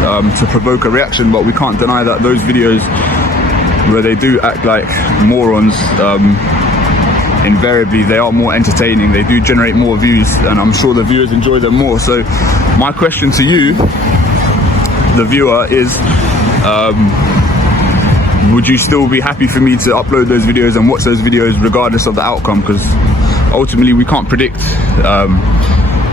to provoke a reaction, but we can't deny that those videos where they do act like morons, invariably they are more entertaining, they do generate more views, and I'm sure the viewers enjoy them more. So my question to you, the viewer, is would you still be happy for me to upload those videos and watch those videos regardless of the outcome? Because ultimately we can't predict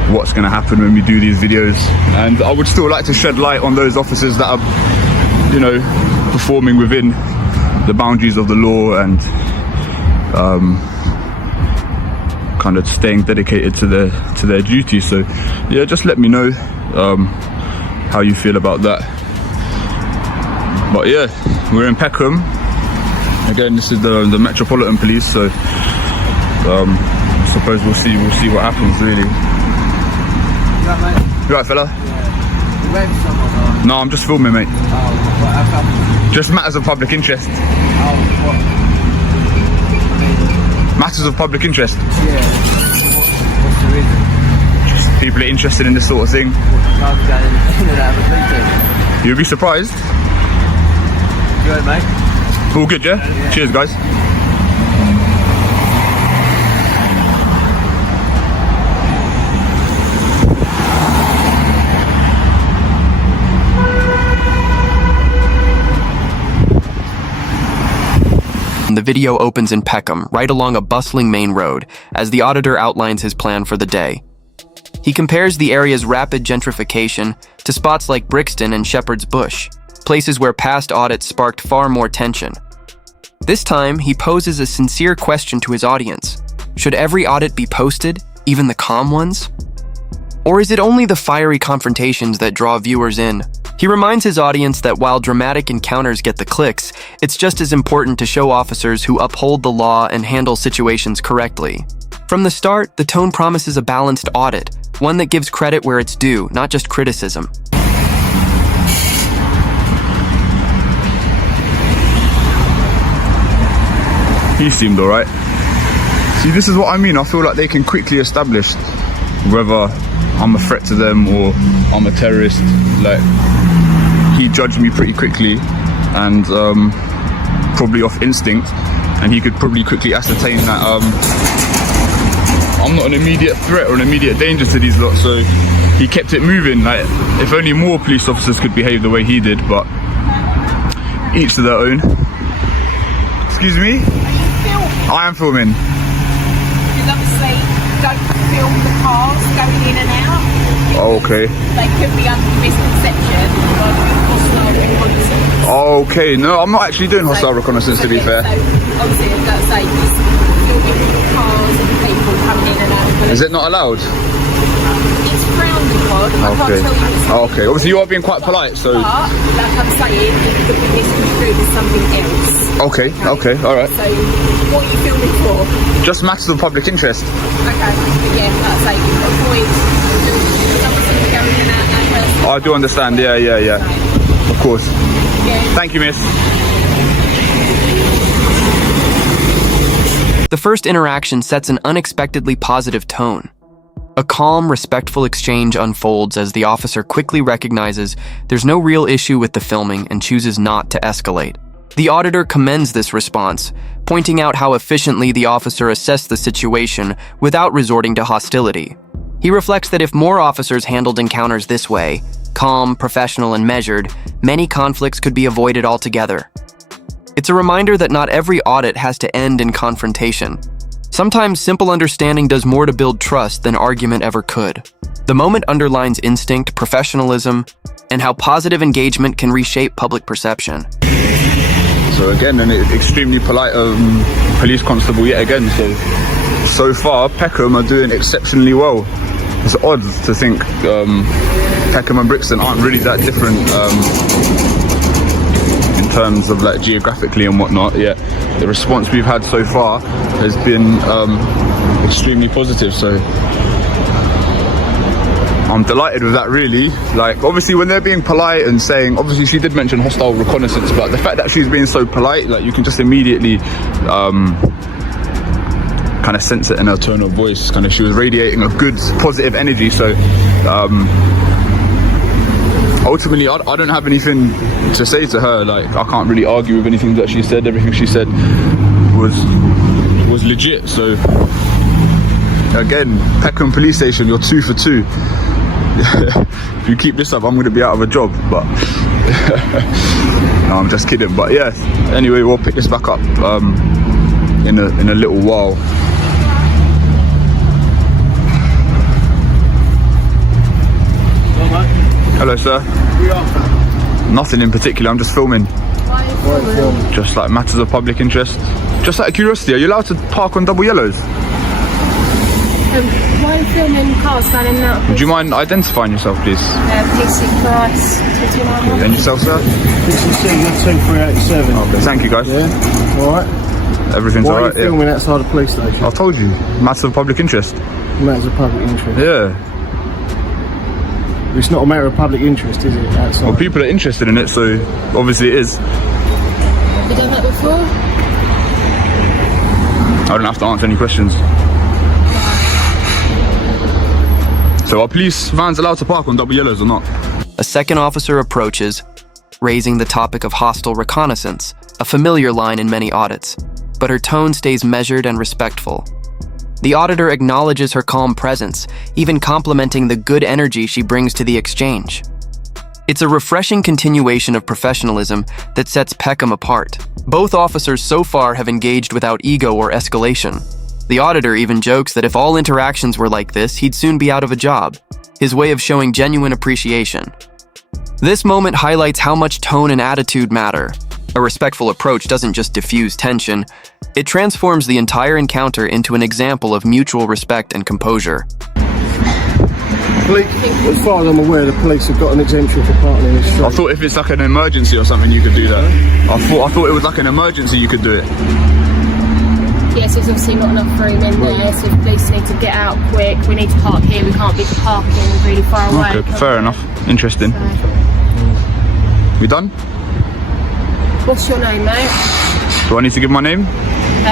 what's going to happen when we do these videos, and I would still like to shed light on those officers that are, you know, performing within the boundaries of the law and kind of staying dedicated to their duty. So yeah, just let me know how you feel about that. But yeah, we're in Peckham again. This is the Metropolitan Police, so I suppose we'll see what happens, really. You right, fella? Yeah. No, I'm just filming, mate. Oh, just matters of public interest. Oh, what? Matters of public interest. Yeah. What's the reason? Just people are interested in this sort of thing. You'll be surprised. Good, mate. All good, yeah? Yeah. Cheers, guys. The video opens in Peckham, right along a bustling main road, as the auditor outlines his plan for the day. He compares the area's rapid gentrification to spots like Brixton and Shepherd's Bush, places where past audits sparked far more tension. This time, he poses a sincere question to his audience. Should every audit be posted, even the calm ones? Or is it only the fiery confrontations that draw viewers in? He reminds his audience that while dramatic encounters get the clicks, it's just as important to show officers who uphold the law and handle situations correctly. From the start, the tone promises a balanced audit, one that gives credit where it's due, not just criticism. He seemed alright. See, this is what I mean. I feel like they can quickly establish whether I'm a threat to them or I'm a terrorist. Like, he judged me pretty quickly, and probably off instinct, and he could probably quickly ascertain that I'm not an immediate threat or an immediate danger to these lot. So he kept it moving. Like, if only more police officers could behave the way he did, but each to their own. Excuse me? I am filming. Because obviously you don't film the cars going in and out. Oh, okay. They could be under misconception of hostile reconnaissance. Okay, no, I'm not actually doing hostile reconnaissance, to be fair. So obviously, I've got to say, he's filming cars and people coming in and out. Is it not allowed? It's frowned upon. I can't tell you it's Oh, okay. Obviously, you are being quite polite, so. But, like I'm saying, it could be misconstrued as something else. Okay, alright. So, what are you filming for? Just matters of public interest. Okay, but yeah, like I say, avoid something going in and out that person. I do understand, yeah. Of course. Yeah. Thank you, miss. The first interaction sets an unexpectedly positive tone. A calm, respectful exchange unfolds as the officer quickly recognizes there's no real issue with the filming and chooses not to escalate. The auditor commends this response, pointing out how efficiently the officer assessed the situation without resorting to hostility. He reflects that if more officers handled encounters this way, calm, professional, and measured, many conflicts could be avoided altogether. It's a reminder that not every audit has to end in confrontation. Sometimes simple understanding does more to build trust than argument ever could. The moment underlines instinct, professionalism, and how positive engagement can reshape public perception. So again, an extremely polite police constable yet again. So far, Peckham are doing exceptionally well. It's odd to think Peckham and Brixton aren't really that different in terms of like geographically and whatnot. Yet the response we've had so far has been extremely positive. So I'm delighted with that, really. Like, obviously when they're being polite and saying, obviously she did mention hostile reconnaissance, but the fact that she's being so polite, like, you can just immediately kind of sense it in her tone of voice. Kind of, she was radiating a good positive energy. So ultimately, I don't have anything to say to her. Like, I can't really argue with anything that she said. Everything she said was legit. So again, Peckham Police Station, you're 2 for 2. If you keep this up, I'm going to be out of a job. But no, I'm just kidding. But yeah, anyway, we'll pick this back up in a little while. Hello, sir. Nothing in particular. I'm just filming. Just like matters of public interest. Just out of curiosity, are you allowed to park on double yellows? Why are you filming cars going in and out? Would you mind identifying yourself, please? PC Price 2291. And yourself, sir? This is C2387. Okay, thank you, guys. Yeah, alright. Everything's Why are alright. you filming outside the police station? I told you, matters of public interest. Matters of public interest. Yeah. It's not a matter of public interest, is it, outside? Well, people are interested in it, so obviously it is. Have you done that before? I don't have to answer any questions. So are police vans allowed to park on double yellows or not? A second officer approaches, raising the topic of hostile reconnaissance, a familiar line in many audits, but her tone stays measured and respectful. The auditor acknowledges her calm presence, even complimenting the good energy she brings to the exchange. It's a refreshing continuation of professionalism that sets Peckham apart. Both officers so far have engaged without ego or escalation. The auditor even jokes that if all interactions were like this, he'd soon be out of a job, his way of showing genuine appreciation. This moment highlights how much tone and attitude matter. A respectful approach doesn't just diffuse tension, it transforms the entire encounter into an example of mutual respect and composure. Police, as far as I'm aware, the police have got an exemption for parking in the street. I thought if it's like an emergency or something, you could do that. I thought it was like an emergency, you could do it. Yes, there's obviously not enough room in there, so if police need to get out quick, we need to park here, we can't be parking really far away. Okay, fair enough. Interesting. So, You done? what's your name, mate? Do I need to give my name?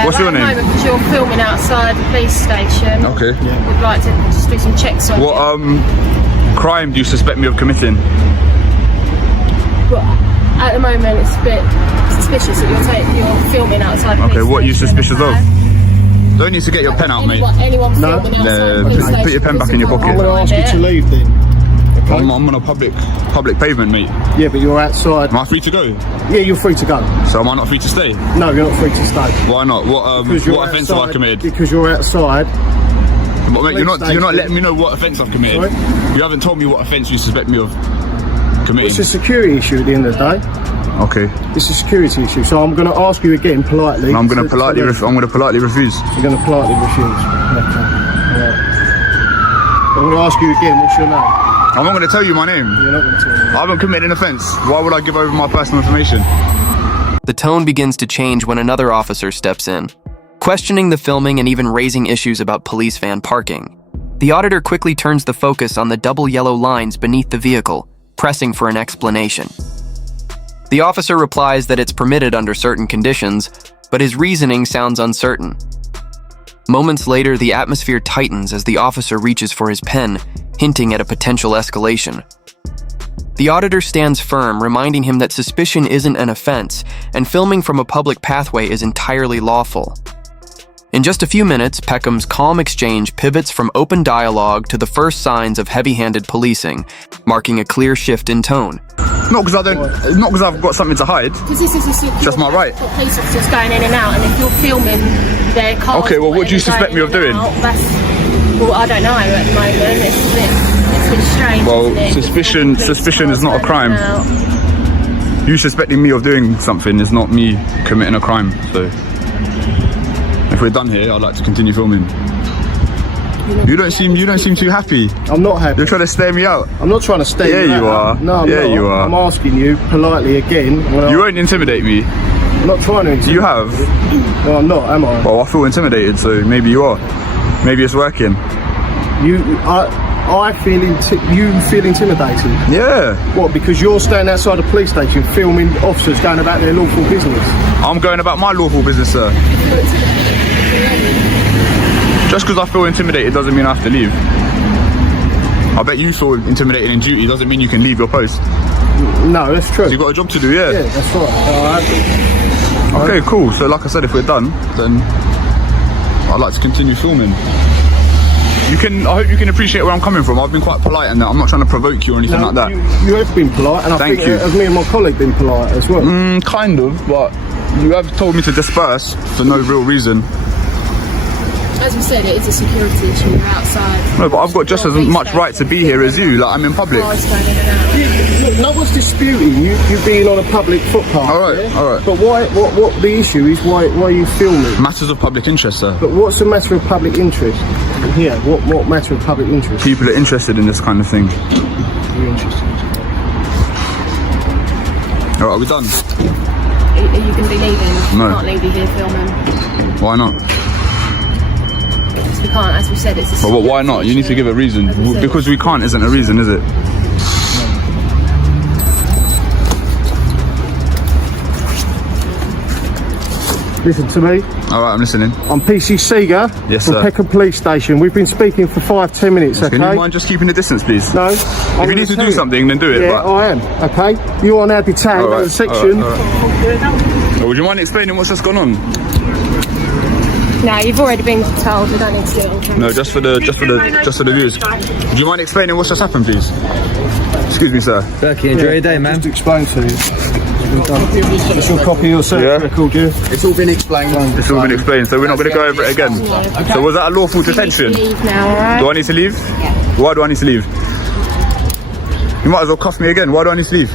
What's your name? Because you're filming outside the police station. Okay. We'd like to just do some checks on What you. crime do you suspect me of committing? But at the moment, it's a bit suspicious that you're filming outside the police Okay, what are you station, suspicious okay? of? Don't need to get your pen out, mate. Anyone No. filming outside No, the police station, put your pen back in your pocket. I'm going to ask you to leave then. Okay? I'm on a public pavement, mate. Yeah, but you're outside. Am I free to go? Yeah, you're free to go. So am I not free to stay? No, you're not free to stay. Why not? What Because you're offence have I outside- committed? Because you're outside. But mate, you're not station. letting me know what offence I've committed. Sorry? You haven't told me what offence you suspect me of committing. It's a security issue at the end of the day. Okay. It's a security issue. So I'm going to ask you again politely. I'm going to politely refuse. You're going to politely refuse. Okay. Alright. I'm going to ask you again. What's your name? I'm not going to tell you my name. You're not going to tell me. I haven't committed an offence. Why would I give over my personal information? The tone begins to change when another officer steps in, questioning the filming and even raising issues about police van parking. The auditor quickly turns the focus on the double yellow lines beneath the vehicle, pressing for an explanation. The officer replies that it's permitted under certain conditions, but his reasoning sounds uncertain. Moments later, the atmosphere tightens as the officer reaches for his pen, hinting at a potential escalation. The auditor stands firm, reminding him that suspicion isn't an offense, and filming from a public pathway is entirely lawful. In just a few minutes, Peckham's calm exchange pivots from open dialogue to the first signs of heavy-handed policing, marking a clear shift in tone. Not because I've got something to hide. Because this is a secure Just my right. got police officers going in and out, and if you're filming their cars... Okay, well, what do you suspect me of doing? Well, I don't know at the moment. It's a bit strange, Well, isn't it? suspicion is not a crime. Going in and out. You suspecting me of doing something is not me committing a crime. So if we're done here, I'd like to continue filming. You don't seem too happy. I'm not happy. You're trying to stare me out. I'm not trying to stay. Yeah, you are. No, I'm Yeah, not. you are. I'm asking you politely again. You won't intimidate me. I'm not trying to intimidate. You have. No, I'm not, am I? Well, I feel intimidated, so maybe you are. Maybe it's working. I feel you feel intimidated. Yeah. What? Because you're standing outside a police station filming officers going about their lawful business. I'm going about my lawful business, sir. Just because I feel intimidated doesn't mean I have to leave. I bet you feel intimidated in duty doesn't mean you can leave your post. No, that's true. You got a job to do, yeah. Yeah, that's right. Okay, cool. So like I said, if we're done, then I'd like to continue filming. I hope you can appreciate where I'm coming from. I've been quite polite in that. I'm not trying to provoke you or anything like that. You have been polite, and I Thank think you. me and my colleague been polite as well. Kind of, but you have told me to disperse for no real reason. As we said, it is a security issue. You're outside. No, but I've got just as much right to be here as you. Like, I'm in public. Cars going in and out. Look, no one's disputing you being on a public footpath. All right, yeah? all right. But what the issue is, why are you filming? Matters of public interest, sir. But what's the matter of public interest? Here, what matter of public interest? People are interested in this kind of thing. You're interested. All right, are we done? Are you going to be leaving? No. You can't leave you here filming. Why not? Because we can't, as we said, it's a But why not? You need to give a reason. As we said, Because we can't isn't a reason, is it? Listen to me. All right, I'm listening. I'm PC Seeger Yes, from sir. Peckham Police Station. We've been speaking for 5-10 minutes, okay? Can you mind just keeping the distance, please? No. If you need to do something, then do it. Yeah, but... I am, okay? You are now detained All right, at the section. all right. Would you mind explaining what's just gone on? No, you've already been told. We don't need to do it on camera. No, just for the views. Do you mind explaining what's just happened, please? Excuse me, sir. Berkey, enjoy your day, man. Just to explain to you. It's your copy of your service Yeah. record, yeah? It's all been explained. It's all been explained, so we're not going to go over it again. Okay. So was that a lawful You need to detention? leave now, alright? Do I need to leave? Yeah. Why do I need to leave? You might as well cuff me again. Why do I need to leave?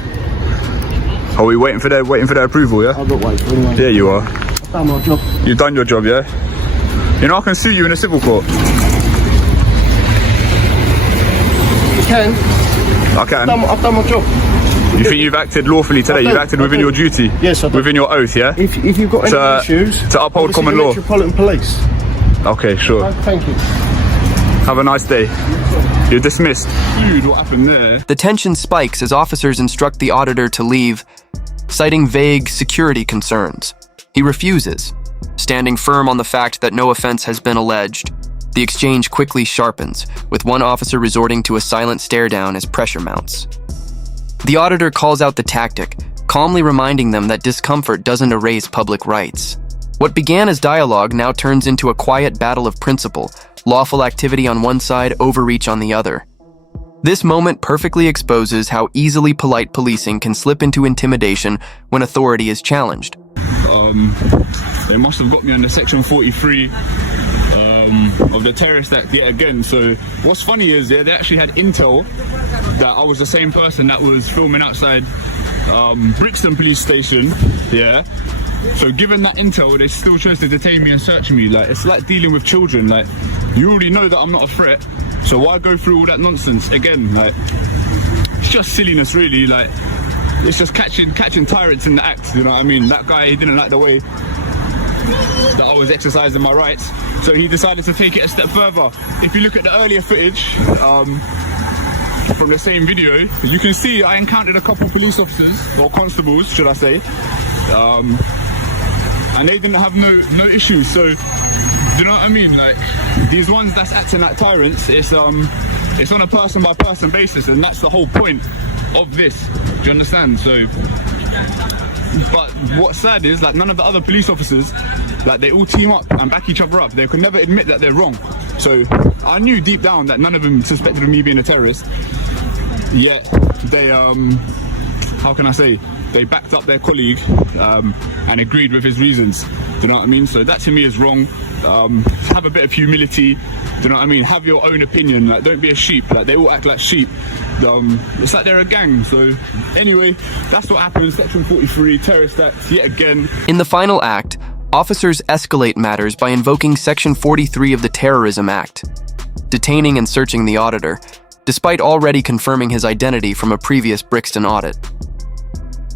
Are we waiting for their approval, yeah? I've got wait for anyone. There you are. I've done my job. You've done your job, yeah? You know I can sue you in a civil court. You can. I can. I've done my job. You think you've acted lawfully today? I do, You've acted I within do. your duty? Yes, I do. Within your oath, yeah? If you've got any issues, to uphold obviously common the law. Metropolitan Police. Okay, sure. Thank you. Have a nice day. You're dismissed. Dude, what happened there? The tension spikes as officers instruct the auditor to leave, citing vague security concerns. He refuses, standing firm on the fact that no offense has been alleged. The exchange quickly sharpens, with one officer resorting to a silent stare-down as pressure mounts. The auditor calls out the tactic, calmly reminding them that discomfort doesn't erase public rights. What began as dialogue now turns into a quiet battle of principle, lawful activity on one side, overreach on the other. This moment perfectly exposes how easily polite policing can slip into intimidation when authority is challenged. They must have got me under section 43 of the Terrorist Act yet again. So what's funny is they actually had intel that I was the same person that was filming outside Brixton police station, yeah. So given that intel, they still chose to detain me and search me. Like, it's like dealing with children. Like, you already know that I'm not a threat, so why go through all that nonsense again? Like, it's just silliness, really. Like, it's just catching tyrants in the act, you know what I mean? That guy, he didn't like the way that I was exercising my rights, so he decided to take it a step further. If you look at the earlier footage from the same video, you can see I encountered a couple police officers, or constables should I say, and they didn't have no issues. So, do you know what I mean? Like, these ones that's acting like tyrants, it's on a person by person basis, and that's the whole point of this. Do you understand? So, but what's sad is, like, none of the other police officers, like, they all team up and back each other up. They could never admit that they're wrong. So I knew deep down that none of them suspected of me being a terrorist, yet they how can I say, they backed up their colleague and agreed with his reasons. Do you know what I mean? So that to me is wrong. Have a bit of humility. Do you know what I mean? Have your own opinion. Like, don't be a sheep. Like, they all act like sheep. It's like they're a gang. So anyway, that's what happened. Section 43, Terrorist Act, yet again. In the final act, officers escalate matters by invoking Section 43 of the Terrorism Act, detaining and searching the auditor, despite already confirming his identity from a previous Brixton audit.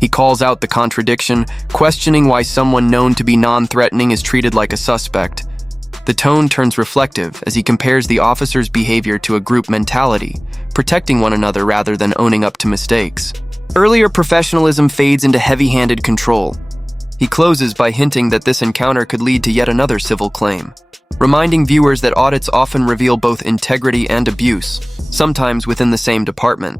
He calls out the contradiction, questioning why someone known to be non-threatening is treated like a suspect. The tone turns reflective as he compares the officer's behavior to a group mentality, protecting one another rather than owning up to mistakes. Earlier professionalism fades into heavy-handed control. He closes by hinting that this encounter could lead to yet another civil claim, reminding viewers that audits often reveal both integrity and abuse, sometimes within the same department.